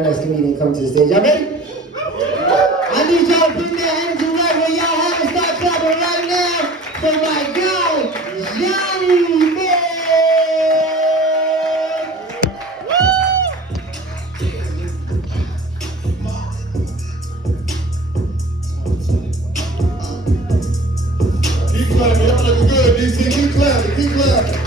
Next comedian come to the stage. Y'all ready? I need y'all to bring that energy right where y'all have to start clapping right now for my guy, Johnny Bear. Keep clapping, y'all looking good, DC. Keep clapping, keep clapping.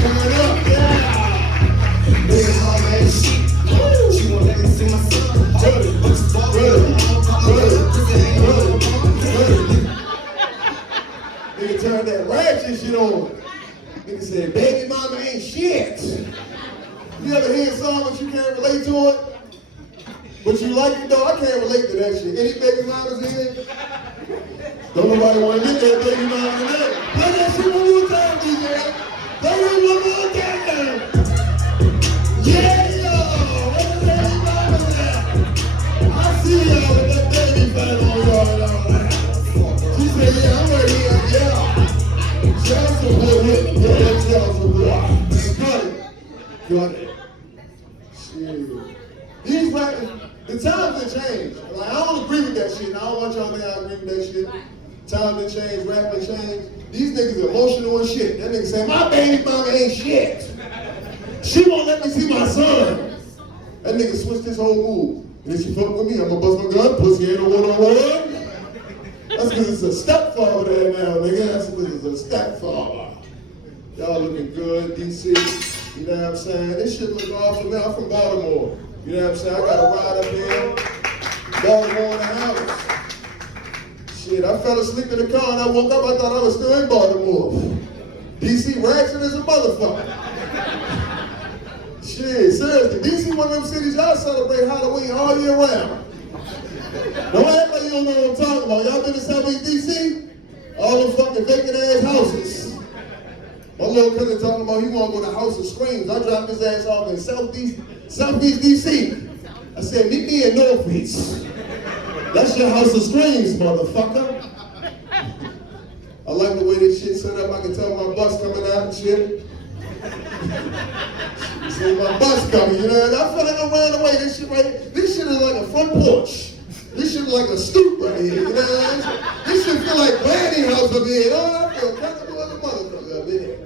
Turn it up, yeah. Niggas all man shit. She won't let me see my son. Nigga turned that ratchet shit on. Nigga said, baby mama ain't shit. You ever hear a song but you can't relate to it? But you like it though? I can't relate to that shit. Any baby mamas in here? Don't nobody want to get that baby mama in there. Play that shit one more time, DJ. Play it one more time. Yeah, where's the baby mamas at? I see y'all with that baby fat on y'all and all that. She said, yeah, I'm right here, yeah. Shout some good hit. Yeah, shout some good. Got it. Got it. Shit. These rappers, the times have changed. Like, I don't agree with that shit, and I don't want y'all to think I agree with that shit. Times have changed, rap have changed. These niggas are emotional and shit. That nigga say, my baby mama ain't shit. She won't let me see my son. That nigga switched his whole move. And if she fuck with me, I'm gonna bust my gun, pussy ain't no one-on-one. That's because it's a stepfather there now, nigga. That's because it's a stepfather. Y'all looking good, DC. You know what I'm saying? This shit look awesome, man. I'm from Baltimore. You know what I'm saying? I got a ride up here. Baltimore in the house. Shit, I fell asleep in the car and I woke up, I thought I was still in Baltimore. DC ratchet as a motherfucker. Shit, seriously, DC one of them cities, y'all celebrate Halloween all year round. Don't act like you don't know what I'm talking about. Y'all been to Southeast DC? All them fucking vacant ass houses. My little cousin talking about he wanna go to House of Screams. I dropped his ass off in Southeast DC. I said, meet me in Northeast. That's your House of Screams, motherfucker. I like the way this shit set up. I can tell my bus coming out and shit. You see my bus coming, you know, and I feel like I ran away. This shit is like a front porch. This shit is like a stoop right here, you know what I'm saying? This shit feel like Granny house up here, you know? I feel comfortable as a motherfucker up here.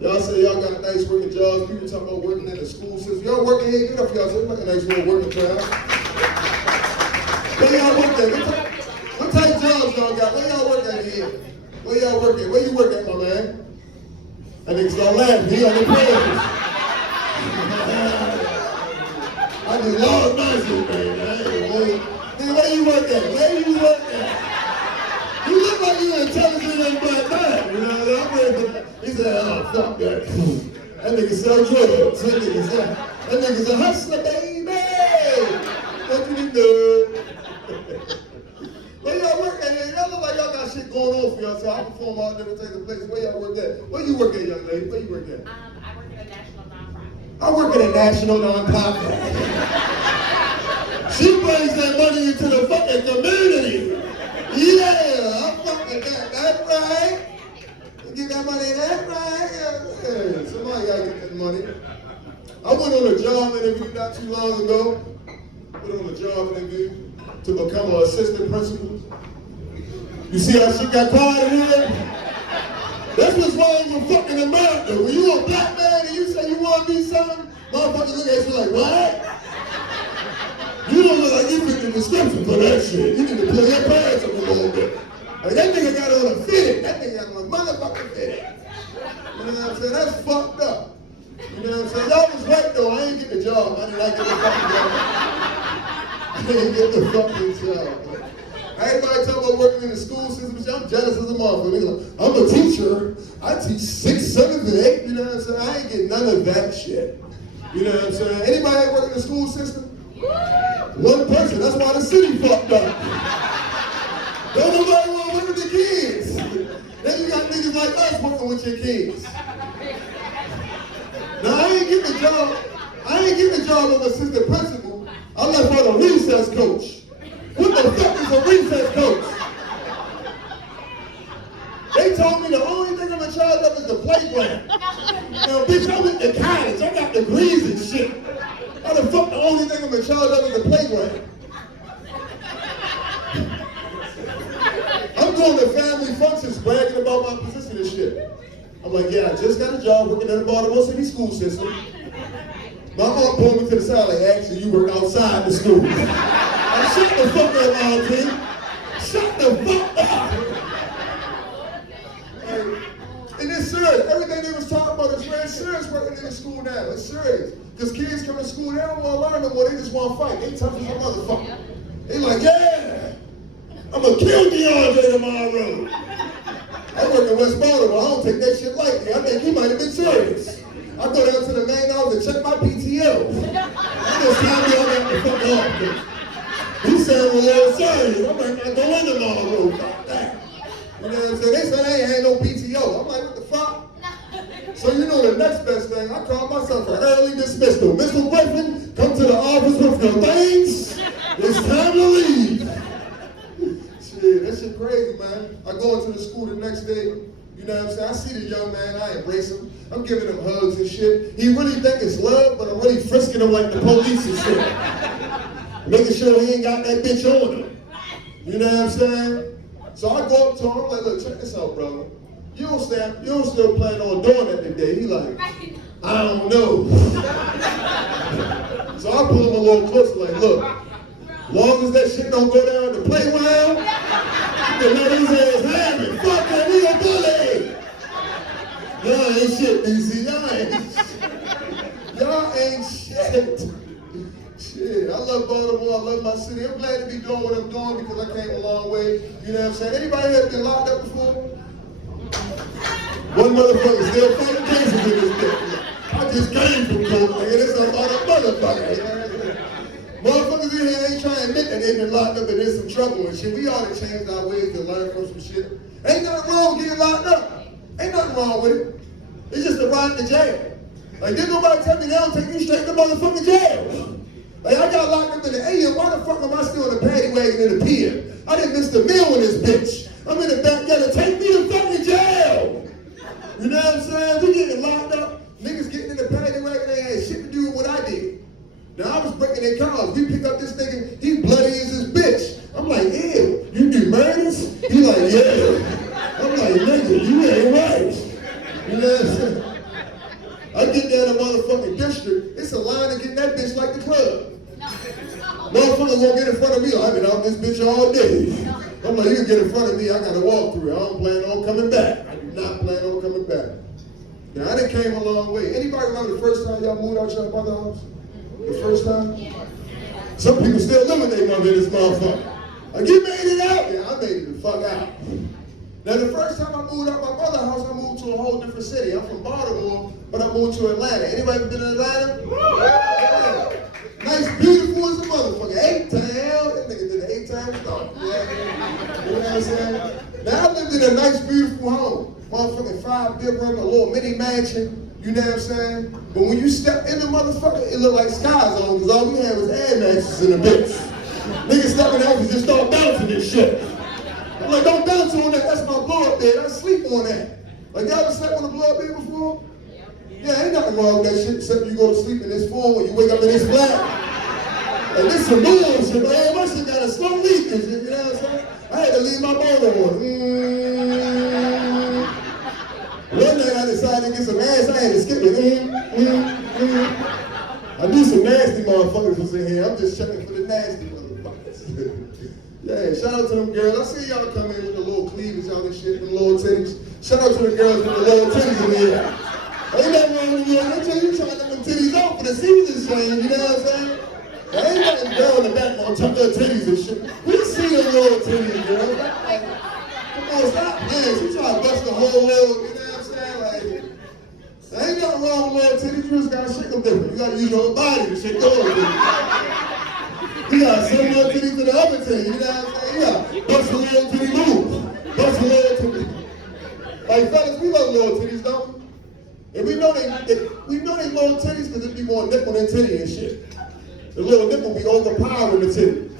Y'all say y'all got nice working jobs. People talking about working in the school system. Y'all working here, get up y'all. Say, like a nice little working crowd. Where y'all work at? What type of jobs y'all got? Where y'all work at here? Where y'all work at? Where you work at, my man? I niggas don't laugh. He on the page. I do Lord mercy, man. Nigga, where you work at? Where you work at? You look like you intelligent and black man. You know what I'm saying? He said, oh, fuck that. That nigga sell drugs. That nigga's a hustler, baby. What can you do? Where y'all work at here? Y'all look like y'all got shit going on for y'all, so I perform all different types of places. Where y'all work at? Where you work at, young lady? Where you work at? I work at a national nonprofit. I work at a national nonprofit. She brings that money into the fucking community. Yeah, I'm fucking that. That's right. You get that money, that's right. Yeah. Somebody gotta get that money. I went on a job interview not too long ago. Went on a job interview to become an assistant principal. You see how shit got quiet in here? That's what's wrong with fucking America. When you a black man and you say you want to be something, motherfuckers look at you like, what? You don't look like you fit the description for that shit. You need to pull your pants up a little bit. Like that nigga got on a fitted. That nigga got on a motherfucking fitted. You know what I'm saying? That's fucked up. You know what I'm saying? Y'all was right though. I ain't get the job. I didn't like get the fucking job. I didn't get the fucking job. Everybody talking about working in the school system, I'm jealous as a motherfucker. Like, I'm a teacher. I teach 6th, 7th, and 8th. You know what I'm saying? I ain't get none of that shit. You know what I'm saying? Anybody work in the school system? One person. That's why the city fucked up. Don't nobody want to work with the kids. Then you got niggas like us working with your kids. Now I ain't get the job. I ain't get the job of assistant principal. I left out a recess coach. What the fuck is a recess coach? They told me the only thing I'm in charge of is the playground. Now, bitch, I went to college. I got degrees and shit. How the fuck fuck the only thing I'm in charge of is the playground? I'm going to family functions bragging about my position and shit. I'm like, yeah, I just got a job working in the Baltimore City school system. My mom pulled me to the side like, actually, you work outside the school. Like, shut the fuck up, Auntie. Shut the fuck up. And it's serious. Everything they was talking about is very serious working in the school now. It's serious. Because kids come to school, they don't want to learn no more. They just want to fight. They tough as a motherfucker. They like, yeah, I'm going to kill DeAndre tomorrow. I work in West Baltimore. I don't take that shit lightly. I think he might have been serious. I go down to the main office and check my PTO. I just time me all that the fuck off. He said, well, you're serious. I'm like, I go in tomorrow. Fuck that. You know what I'm saying? They said I ain't no PTO. I'm like, what the fuck? So you know the next best thing, I call myself an early dismissal. Mr. Griffin, come to the office with your things. It's time to leave. Shit, that shit crazy, man. I go into the school the next day, you know what I'm saying? I see the young man, I embrace him. I'm giving him hugs and shit. He really think it's love, but I'm really frisking him like the police and shit. Making sure he ain't got that bitch on him. You know what I'm saying? So I go up to him, I'm like, look, check this out, brother. You don't still plan on doing that today. He like, I don't know. So I pull him a little closer, like, look, long as that shit don't go down the playground, you can let his ass have it. Fuck that, he a bully. Y'all ain't shit, DC. Y'all ain't shit. Shit, I love Baltimore, I love my city. I'm glad to be doing what I'm doing because I came a long way. You know what I'm saying? Anybody here been locked up before? One motherfucker still fighting cases in this bitch. I just came from court, nigga. This is about a motherfucker. You know what I'm saying? Motherfuckers in here ain't trying to admit that they've been locked up and in some trouble and shit. We ought to change our ways to learn from some shit. Ain't nothing wrong with getting locked up. Ain't nothing wrong with it. It's just a ride to jail. Like, didn't nobody tell me they don't take you straight to motherfucking jail. Like, I got locked up in the AM. Why the fuck am I still in the paddy wagon in the pier? I didn't miss the meal in this bitch. I'm in the backyard. Take me to fucking jail. You know what I'm saying? We getting locked up. Niggas getting in the paddy wagon. They had shit to do with what I did. Now, I was breaking their cars. We pick up this nigga. He bloody as his bitch. I'm like, ew, you do murders? He like, yeah. I'm like, nigga, you ain't right. You know what I'm saying? I get down to motherfucking district. It's a line to get in that bitch like the club. Motherfucker won't get in front of me. I've been out this bitch all day. I'm like, you can get in front of me. I got to walk through it. I don't plan on coming back. I do not plan on coming back. Now, I done came a long way. Anybody remember the first time y'all moved out your mother's house? The first time? Some people still living their mother in this motherfucker. Like, you made it out? Yeah, I made it the fuck out. Now, the first time I moved out my mother's house, I moved to a whole different city. I'm from Baltimore, but I moved to Atlanta. Anybody been to Atlanta? Yeah. Nice, beautiful as a motherfucker. 8-town. That nigga did an 8-town start. Yeah. You know what I'm saying? Now, I lived in a nice, beautiful home. Motherfucking 5-bedroom, a little mini mansion. You know what I'm saying? But when you step in the motherfucker, it looked like Sky Zone, because all we had was air mattresses in the bitch. Niggas stepping out and just start bouncing this shit. I'm like, don't bounce on that, that's my blow-up bed, I sleep on that. Like, y'all ever slept on a blow-up bed before? Yeah, ain't nothing wrong with that shit, except you go to sleep in this floor when you wake up in this flat. And this some bullshit, man. My shit got a slow leak and shit, you know what I'm saying? I had to leave my boiler on. One night I decided to get some ass, I had to skip it. I knew some nasty motherfuckers was in here. I'm just checking for the nasty motherfuckers. Yeah, shout out to them girls. I see y'all come in with the little cleavage on and shit, the little titties. Shout out to the girls with the little titties in here. Ain't nothing wrong with you. I tell you, trying to let them titties out for the season swing, you know what I'm saying? There ain't nothing girl in the back gonna tuck their titties and shit. We see the little titties, girl. Come on, stop playing. You trying to bust the whole little, you know what I'm saying? Like, there ain't nothing wrong with little titties. You just gotta shake them different. You gotta use your whole body to shake those titties. You gotta send little titties to the other titty, you know what I'm saying? You gotta bust a little titty move. Bust a little titty. Like, fellas, we love little titties, don't we? And we know they little titties because it be more nipple than titty and shit. The little nipple be overpowering the titty.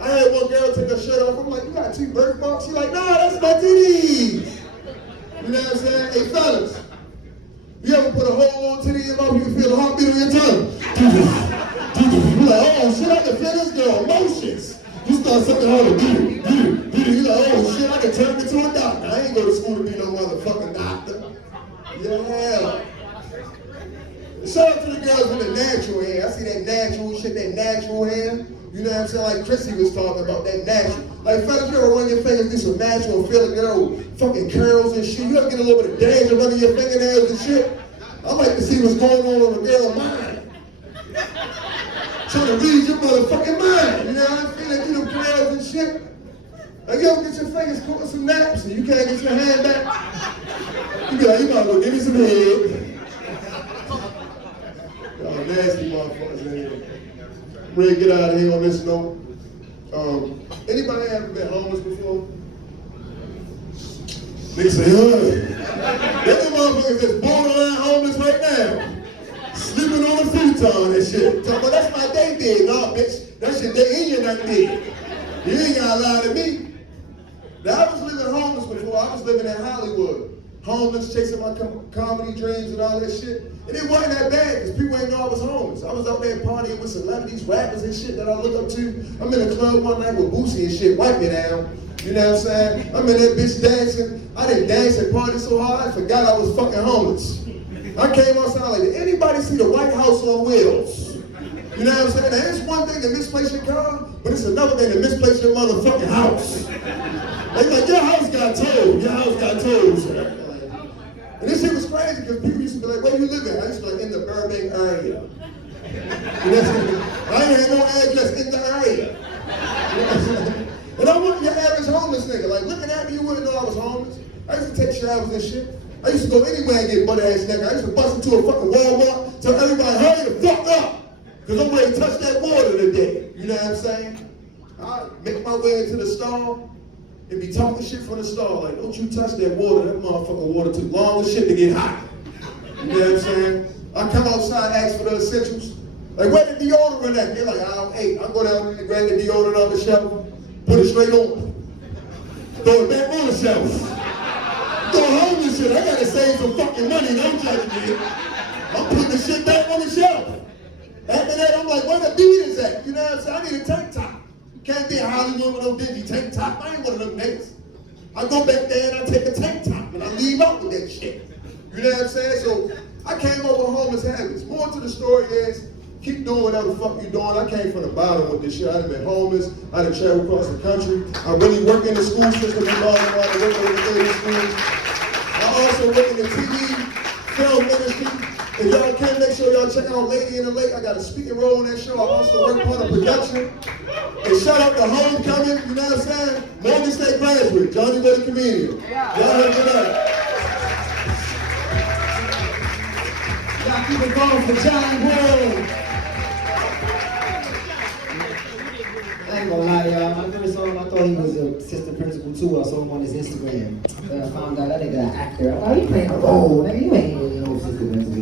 I had one girl take her shirt off. I'm like, you got 2 birthmarks? She like, nah, that's my titties. You know what I'm saying? Hey, fellas, you ever put a whole little titty in your mouth, you can feel the heartbeat on your tongue? You like, oh shit, I can feel this girl emotions. You start something harder, you like, oh shit, I can turn into a doctor. I ain't go to school to be no motherfucking doctor. Yeah. Shout out to the girls with the natural hair. I see that natural shit, that natural hair. You know what I'm saying? Like Chrissy was talking about, that natural. Like fellas, you ever run your fingers through some natural feeling, girl, fucking curls and shit. You ever get a little bit of danger under your fingernails and shit? I like to see what's going on with a girl's mind. Trying to read your motherfucking mind. You know what I'm feeling through the curls and shit? Like you ever get your fingers caught in some naps and you can't get your hand back? You be like, you might as well give me some head. Y'all nasty motherfuckers in here. Ready to get out of here on this note. Anybody ever been homeless before? Niggas say, there's some motherfuckers that's borderline homeless right now. Sleeping on a futon and shit. Talking about that's my day did. No, bitch, that shit they in your night did. You ain't gotta lie to me. Now, I was living homeless before. I was living in Hollywood. Homeless, chasing my comedy dreams and all that shit. And it wasn't that bad because people ain't know I was homeless. I was out there partying with celebrities, rappers and shit that I look up to. I'm in a club one night with Boosie and shit, wipe me down. You know what I'm saying? I'm in that bitch dancing. I didn't dance and party so hard, I forgot I was fucking homeless. I came outside like, did anybody see the White House on wheels? You know what I'm saying? Now, it's one thing to misplace your car, but it's another thing to misplace your motherfucking house. They like, your house got towed. Your house got towed, sir. And this shit was crazy because people used to be like, where you living? I used to be like, in the Burbank area. I ain't had no address in the area. And I wasn't your average homeless nigga. Like, looking at me, you wouldn't know I was homeless. I used to take showers and shit. I used to go anywhere and get butt-ass nigga. I used to bust into a fucking Walmart, tell everybody, hurry the fuck up. Because I'm ready to touch that water today. You know what I'm saying? I make my way into the store and be talking shit from the store. Like, don't you touch that water. That motherfucking water too long as shit to get hot. You know what I'm saying? I come outside, ask for the essentials. Like, where the deodorant at? They're like, aisle 8. I go down and grab the deodorant off the shelf, put it straight on. Throw it back on the shelf. Go home and shit. I gotta save some fucking money. Don't judge me. I'm putting the shit back on the shelf. After that, I'm like, where the beaters at? You know what I'm saying? I need a tank top. Can't be in Hollywood with no dingy tank top. I ain't one of them niggas. I go back there and I take a tank top and I leave out with that shit. You know what I'm saying? So I came over homeless habits. More to the story is, keep doing whatever the fuck you doing. I came from the bottom with this shit. I done been homeless. I done traveled across the country. I really work in the school system in Baltimore. I work in the schools. I also work in the TV, film industry. If y'all can, make sure y'all check out Lady in the Lake. I got a speaking role on that show. I also work part of production. And shout out to Homecoming, you know what I'm saying? Morgan State graduate, Johnny Boy the comedian. Y'all heard tonight. Y'all keep it going for Johnny Boy. I ain't gonna lie, y'all. My first song, I thought he was a assistant principal too. I saw him on his Instagram. But I found out that nigga an actor. I thought he playing a role. Man, you ain't no assistant principal.